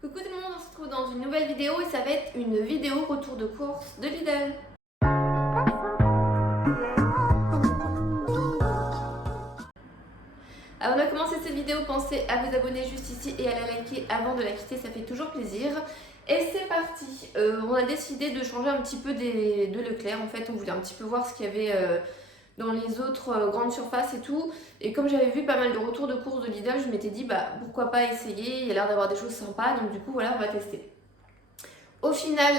Coucou tout le monde, on se retrouve dans une nouvelle vidéo et ça va être une vidéo retour de course de Lidl. Avant de commencer cette vidéo, pensez à vous abonner juste ici et à la liker avant de la quitter, ça fait toujours plaisir. Et c'est parti. On a décidé de changer un petit peu de Leclerc. En fait, on voulait un petit peu voir ce qu'il y avait dans les autres grandes surfaces et tout. Et comme j'avais vu pas mal de retours de course de Lidl, je m'étais dit pourquoi pas essayer, il y a l'air d'avoir des choses sympas. Donc du coup voilà, on va tester. Au final,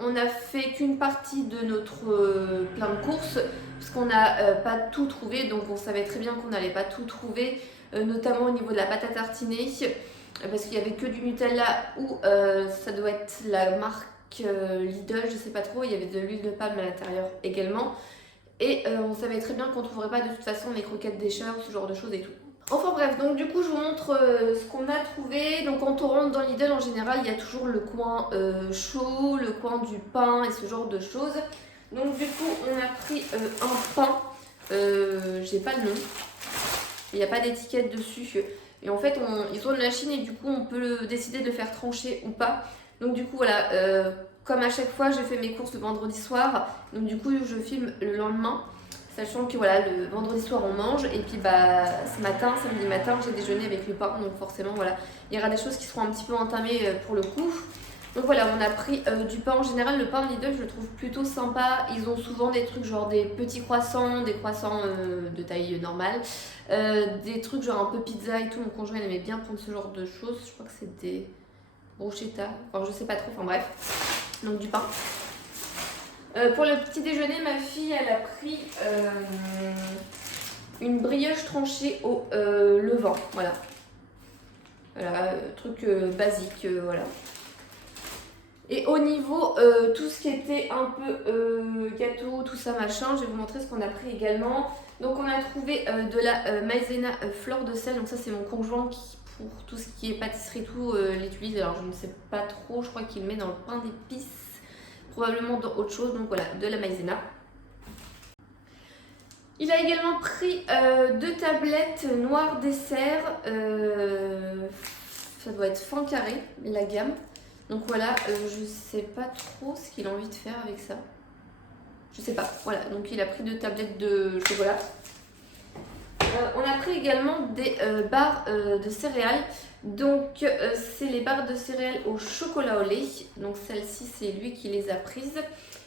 on n'a fait qu'une partie de notre plein de courses parce qu'on n'a pas tout trouvé, donc on savait très bien qu'on n'allait pas tout trouver, notamment au niveau de la pâte à tartiner, parce qu'il n'y avait que du Nutella ou ça doit être la marque Lidl, je sais pas trop, il y avait de l'huile de palme à l'intérieur également. Et on savait très bien qu'on ne trouverait pas de toute façon les croquettes des chats ou ce genre de choses et tout. Enfin bref, donc du coup je vous montre ce qu'on a trouvé. Donc quand on rentre dans Lidl en général, il y a toujours le coin chaud, le coin du pain et ce genre de choses. Donc du coup on a pris un pain, j'ai pas le nom, il n'y a pas d'étiquette dessus. Et en fait ils ont une machine et du coup on peut décider de le faire trancher ou pas. Donc du coup voilà, comme à chaque fois je fais mes courses le vendredi soir, donc du coup je filme le lendemain. Sachant que voilà, le vendredi soir on mange et puis ce matin, samedi matin, j'ai déjeuné avec le pain. Donc forcément voilà, il y aura des choses qui seront un petit peu entamées pour le coup. Donc voilà, on a pris du pain. En général, le pain Lidl, je le trouve plutôt sympa. Ils ont souvent des trucs genre des petits croissants, des croissants de taille normale, des trucs genre un peu pizza et tout. Mon conjoint il aimait bien prendre ce genre de choses. Je crois que c'est des bruschetta, enfin je sais pas trop, enfin bref. Donc du pain. Pour le petit déjeuner, ma fille elle a pris une brioche tranchée au levain, voilà. Voilà, truc basique, voilà. Et au niveau tout ce qui était un peu gâteau, tout ça machin, je vais vous montrer ce qu'on a pris également. Donc on a trouvé de la maïzena fleur de sel, donc ça c'est mon conjoint qui pour tout ce qui est pâtisserie tout l'utilise. Alors je ne sais pas trop, je crois qu'il le met dans le pain d'épices, probablement dans autre chose, donc voilà, de la maïzena. Il a également pris 2 tablettes noires dessert, ça doit être fin carré, la gamme. Donc voilà, je sais pas trop ce qu'il a envie de faire avec ça. Je sais pas, voilà, donc il a pris 2 tablettes de chocolat. On a pris également des barres de céréales. Donc c'est les barres de céréales au chocolat au lait. Donc celles-ci c'est lui qui les a prises.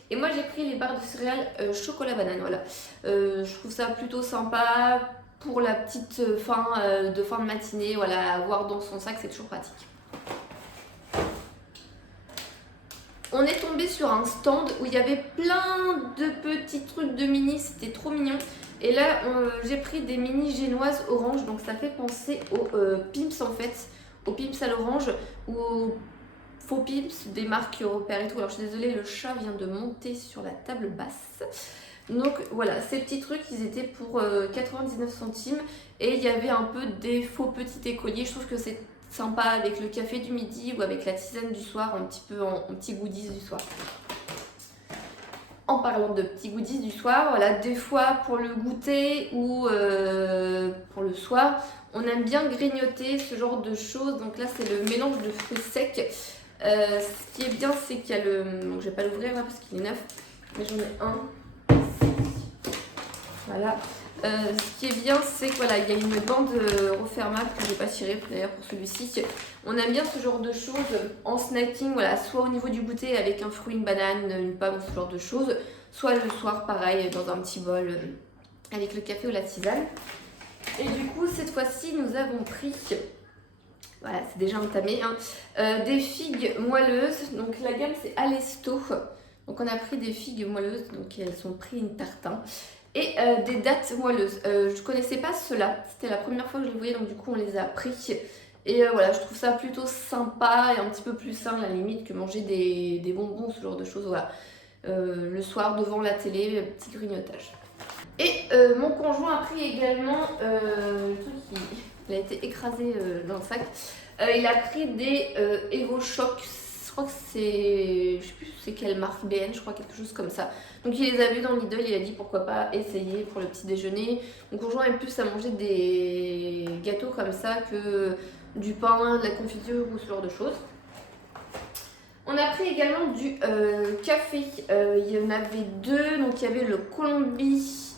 Et moi j'ai pris les barres de céréales chocolat banane, voilà. Je trouve ça plutôt sympa pour la petite fin de matinée, voilà, avoir dans son sac c'est toujours pratique. On est tombé sur un stand où il y avait plein de petits trucs de mini, c'était trop mignon. Et là, j'ai pris des mini génoises orange, donc ça fait penser aux Pimps en fait, aux Pimps à l'orange ou aux faux Pimps des marques européennes et tout. Alors je suis désolée, le chat vient de monter sur la table basse. Donc voilà, ces petits trucs, ils étaient pour 99 centimes et il y avait un peu des faux petits écoliers. Je trouve que c'est sympa avec le café du midi ou avec la tisane du soir, un petit peu en petits goodies du soir. En parlant de petits goodies du soir, voilà, des fois pour le goûter ou pour le soir, on aime bien grignoter ce genre de choses. Donc là, c'est le mélange de fruits secs. Ce qui est bien, c'est qu'il y a le... Donc je vais pas l'ouvrir là parce qu'il est neuf, mais j'en ai un. Voilà. Ce qui est bien, c'est qu'il voilà, y a une bande refermable que je n'ai pas tirée d'ailleurs pour celui-ci. On aime bien ce genre de choses en snacking, voilà, soit au niveau du goûter avec un fruit, une banane, une pomme, ce genre de choses, soit le soir pareil dans un petit bol avec le café ou la tisane. Et du coup, cette fois-ci, nous avons pris, voilà, c'est déjà entamé, hein, des figues moelleuses. Donc la gamme c'est Alesto. Donc on a pris des figues moelleuses, donc elles ont pris une tartin. Et des dattes moelleuses. Je connaissais pas ceux-là, c'était la première fois que je les voyais, donc du coup on les a pris. Et voilà, je trouve ça plutôt sympa et un petit peu plus sain à la limite que manger des bonbons, ce genre de choses. Voilà, le soir devant la télé, petit grignotage. Et mon conjoint a pris également le truc il a été écrasé dans le sac. Il a pris des EvoShock. Je crois que c'est, je sais plus c'est quelle marque, BN, je crois quelque chose comme ça. Donc il les a vus dans Lidl, il a dit pourquoi pas essayer pour le petit déjeuner. Mon conjoint aime plus à manger des gâteaux comme ça que du pain, de la confiture ou ce genre de choses. On a pris également du café, il y en avait deux, donc il y avait le Colombie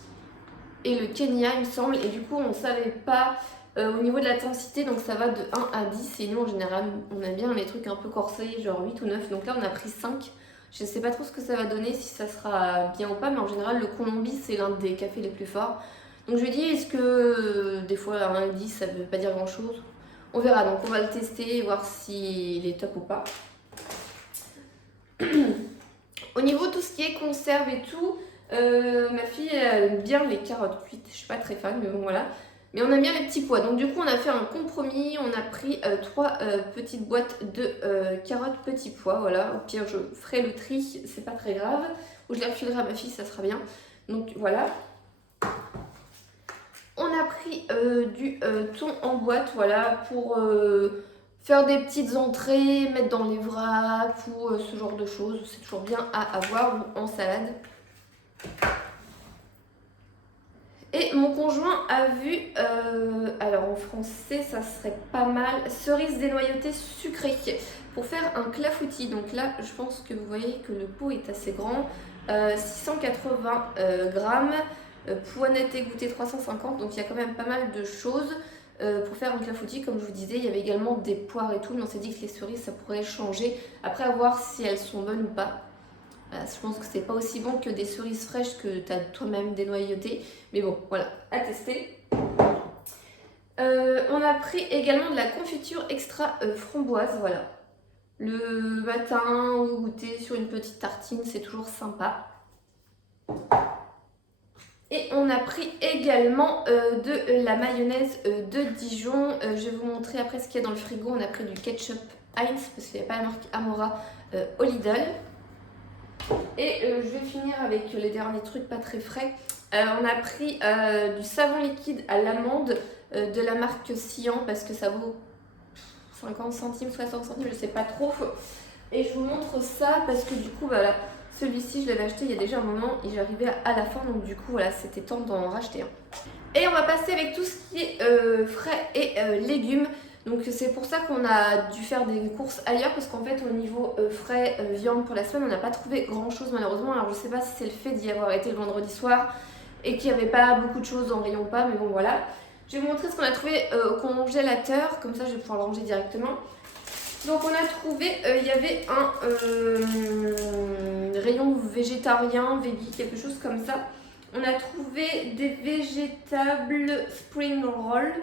et le Kenya il me semble, et du coup on ne savait pas au niveau de l'intensité, donc ça va de 1 à 10, et nous en général on aime bien les trucs un peu corsés, genre 8 ou 9, donc là on a pris 5. Je ne sais pas trop ce que ça va donner, si ça sera bien ou pas, mais en général le Colombie c'est l'un des cafés les plus forts. Donc je lui dis, est-ce que des fois 1 et 10 ça veut pas dire grand chose? On verra, donc on va le tester et voir s'il est top ou pas. Au niveau de tout ce qui est conserve et tout, ma fille elle aime bien les carottes cuites. Je suis pas très fan, mais bon voilà. Mais on aime bien les petits pois. Donc du coup on a fait un compromis. On a pris 3 petites boîtes de carottes petits pois. Voilà. Au pire je ferai le tri, c'est pas très grave. Ou je les refilerai à ma fille, ça sera bien. Donc voilà. On a pris du thon en boîte, voilà, pour faire des petites entrées, mettre dans les wraps ou ce genre de choses. C'est toujours bien à avoir, ou en salade. Et mon conjoint a vu, alors en français ça serait pas mal, cerise dénoyautée sucrée pour faire un clafoutis. Donc là je pense que vous voyez que le pot est assez grand, 680 grammes, poinette égouttée 350, donc il y a quand même pas mal de choses pour faire un clafoutis. Comme je vous disais, il y avait également des poires et tout, mais on s'est dit que les cerises ça pourrait changer, après à voir si elles sont bonnes ou pas. Je pense que c'est pas aussi bon que des cerises fraîches que tu as toi-même dénoyautées. Mais bon, voilà, à tester. On a pris également de la confiture extra framboise, voilà. Le matin, au goûter sur une petite tartine, c'est toujours sympa. Et on a pris également de la mayonnaise de Dijon. Je vais vous montrer après ce qu'il y a dans le frigo. On a pris du ketchup Heinz, parce qu'il n'y a pas la marque Amora au Lidl. Et je vais finir avec les derniers trucs pas très frais. On a pris du savon liquide à l'amande de la marque Sian, parce que ça vaut 50 centimes, 60 centimes, je sais pas trop. Et je vous montre ça parce que du coup, voilà, celui-ci je l'avais acheté il y a déjà un moment et j'arrivais à la fin, donc du coup, voilà, c'était temps d'en racheter un. Et on va passer avec tout ce qui est frais et légumes. Donc c'est pour ça qu'on a dû faire des courses ailleurs, parce qu'en fait au niveau frais, viande pour la semaine, on n'a pas trouvé grand chose malheureusement. Alors je sais pas si c'est le fait d'y avoir été le vendredi soir et qu'il n'y avait pas beaucoup de choses en rayon pas, mais bon voilà. Je vais vous montrer ce qu'on a trouvé au congélateur, comme ça je vais pouvoir le ranger directement. Donc on a trouvé, il y avait un rayon végétarien, veggie, quelque chose comme ça. On a trouvé des végétables spring roll.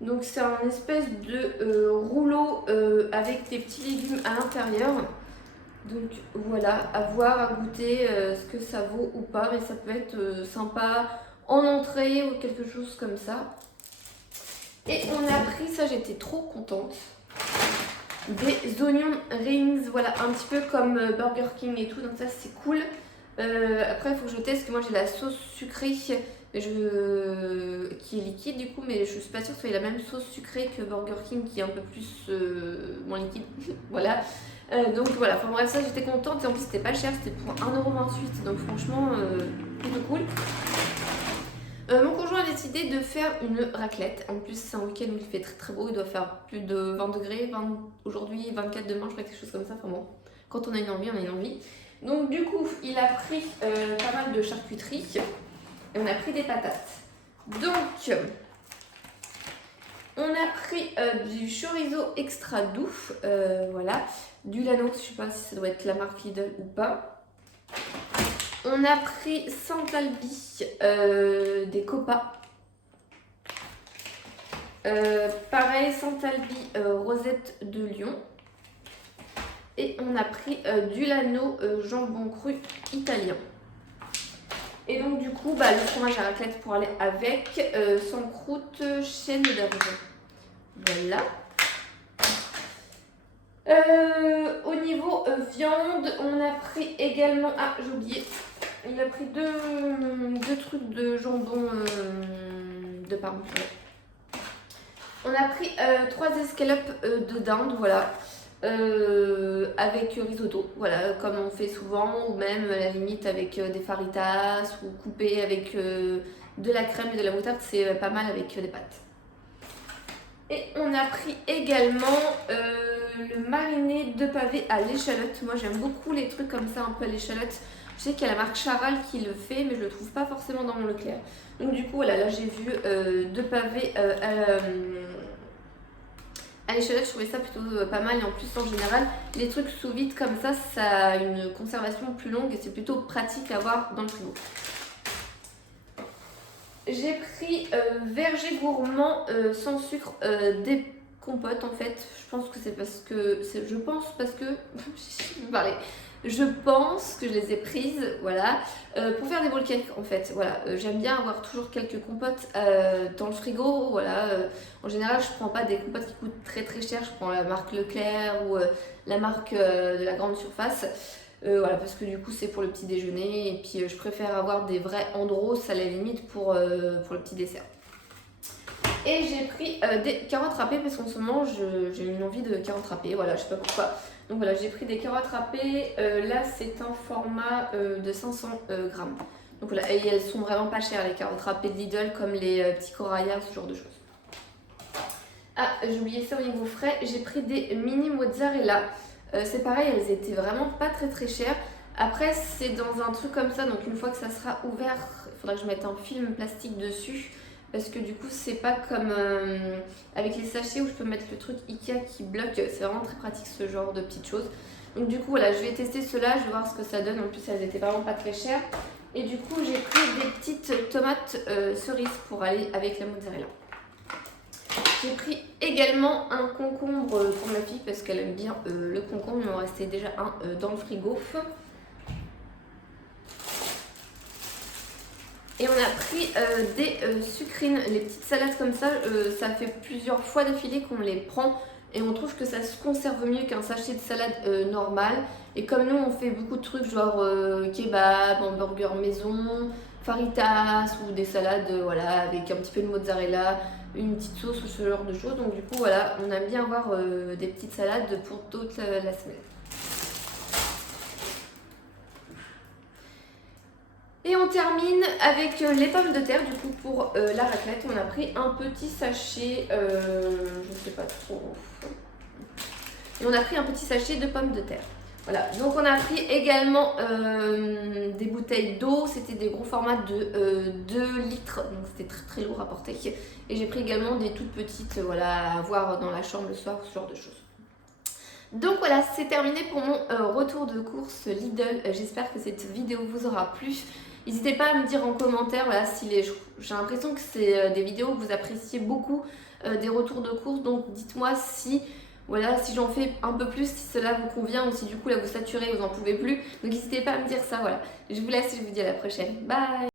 Donc c'est un espèce de rouleau avec des petits légumes à l'intérieur. Donc voilà, à voir, à goûter ce que ça vaut ou pas. Mais ça peut être sympa en entrée ou quelque chose comme ça. Et on a pris, ça j'étais trop contente, des onion rings. Voilà, un petit peu comme Burger King et tout. Donc ça c'est cool. Après il faut que je teste, que moi j'ai la sauce sucrée qui est liquide du coup, mais je suis pas sûre que ce soit la même sauce sucrée que Burger King qui est un peu plus moins liquide. Voilà. Donc voilà, enfin bref, ça j'étais contente et en plus c'était pas cher, c'était pour 1,28 €, donc franchement plutôt cool. Mon conjoint a décidé de faire une raclette. En plus c'est un week-end où il fait très très beau, il doit faire plus de 20 degrés, 20 aujourd'hui, 24 demain, je crois, quelque chose comme ça. Enfin bon, quand on a une envie, on a une envie. Donc du coup, il a pris pas mal de charcuterie et on a pris des patates. Donc, on a pris du chorizo extra doux, voilà, du Lanox, je sais pas si ça doit être la marque Lidl ou pas. On a pris Santalbi, des copas. Pareil, Santalbi, rosette de Lyon. Et on a pris du Lano jambon cru italien. Et donc du coup, le fromage à raclette pour aller avec, sans croûte, chêne d'argent. Voilà. Au niveau viande, on a pris également... Ah, j'ai oublié. On a pris deux trucs de jambon de Parme. On a pris 3 escalopes de dinde, voilà. Avec risotto, voilà, comme on fait souvent, ou même à la limite avec des faritas, ou coupé avec de la crème et de la moutarde, c'est pas mal avec des pâtes. Et on a pris également le mariné de pavés à l'échalote. Moi j'aime beaucoup les trucs comme ça un peu à l'échalote. Je sais qu'il y a la marque Charal qui le fait, mais je le trouve pas forcément dans mon Leclerc. Donc du coup voilà, là j'ai vu deux pavés à l'échalote. Je trouvais ça plutôt pas mal, et en plus en général les trucs sous vide comme ça a une conservation plus longue et c'est plutôt pratique à avoir dans le frigo. J'ai pris verger gourmand sans sucre, des compotes en fait. Je pense que c'est parce que je pense que je les ai prises, voilà, pour faire des bowl cakes en fait. Voilà, j'aime bien avoir toujours quelques compotes dans le frigo. Voilà, en général, je prends pas des compotes qui coûtent très très cher. Je prends la marque Leclerc ou la marque de la grande surface. Voilà, parce que du coup c'est pour le petit déjeuner et puis je préfère avoir des vrais Andros à la limite pour le petit dessert. Et j'ai pris des carottes râpées parce qu'en ce moment j'ai une envie de carottes râpées, voilà, je sais pas pourquoi. Donc voilà, j'ai pris des carottes râpées, là c'est un format de 500 grammes. Donc voilà, et elles sont vraiment pas chères les carottes râpées de Lidl, comme les petits Coraya, ce genre de choses. Ah, j'ai oublié ça au niveau frais, j'ai pris des mini mozzarella. C'est pareil, elles étaient vraiment pas très très chères. Après, c'est dans un truc comme ça, donc une fois que ça sera ouvert, il faudra que je mette un film plastique dessus. Parce que du coup, c'est pas comme avec les sachets où je peux mettre le truc Ikea qui bloque. C'est vraiment très pratique ce genre de petites choses. Donc du coup, voilà, je vais tester cela, je vais voir ce que ça donne. En plus, elles étaient vraiment pas très chères. Et du coup, j'ai pris des petites tomates cerises pour aller avec la mozzarella. J'ai pris également un concombre pour ma fille parce qu'elle aime bien le concombre. Il m'en restait déjà un dans le frigo. Et on a pris des sucrines, les petites salades comme ça. Ça fait plusieurs fois d'affilée qu'on les prend et on trouve que ça se conserve mieux qu'un sachet de salade normal. Et comme nous, on fait beaucoup de trucs genre kebab, hamburger maison, faritas ou des salades voilà, avec un petit peu de mozzarella, une petite sauce ou ce genre de choses. Donc du coup voilà, on aime bien avoir des petites salades pour toute la semaine. Et on termine avec les pommes de terre. Du coup pour la raclette, on a pris un petit sachet, je sais pas trop. Et on a pris un petit sachet de pommes de terre. Voilà, donc on a pris également des bouteilles d'eau, c'était des gros formats de 2 litres, donc c'était très très lourd à porter. Et j'ai pris également des toutes petites, voilà, à avoir dans la chambre le soir, ce genre de choses. Donc voilà, c'est terminé pour mon retour de course Lidl. J'espère que cette vidéo vous aura plu. N'hésitez pas à me dire en commentaire, voilà, si j'ai l'impression que c'est des vidéos que vous appréciez beaucoup, des retours de course, donc dites-moi si... Voilà, si j'en fais un peu plus, si cela vous convient ou si du coup là vous saturez, vous n'en pouvez plus. Donc n'hésitez pas à me dire ça, voilà. Je vous laisse et je vous dis à la prochaine. Bye!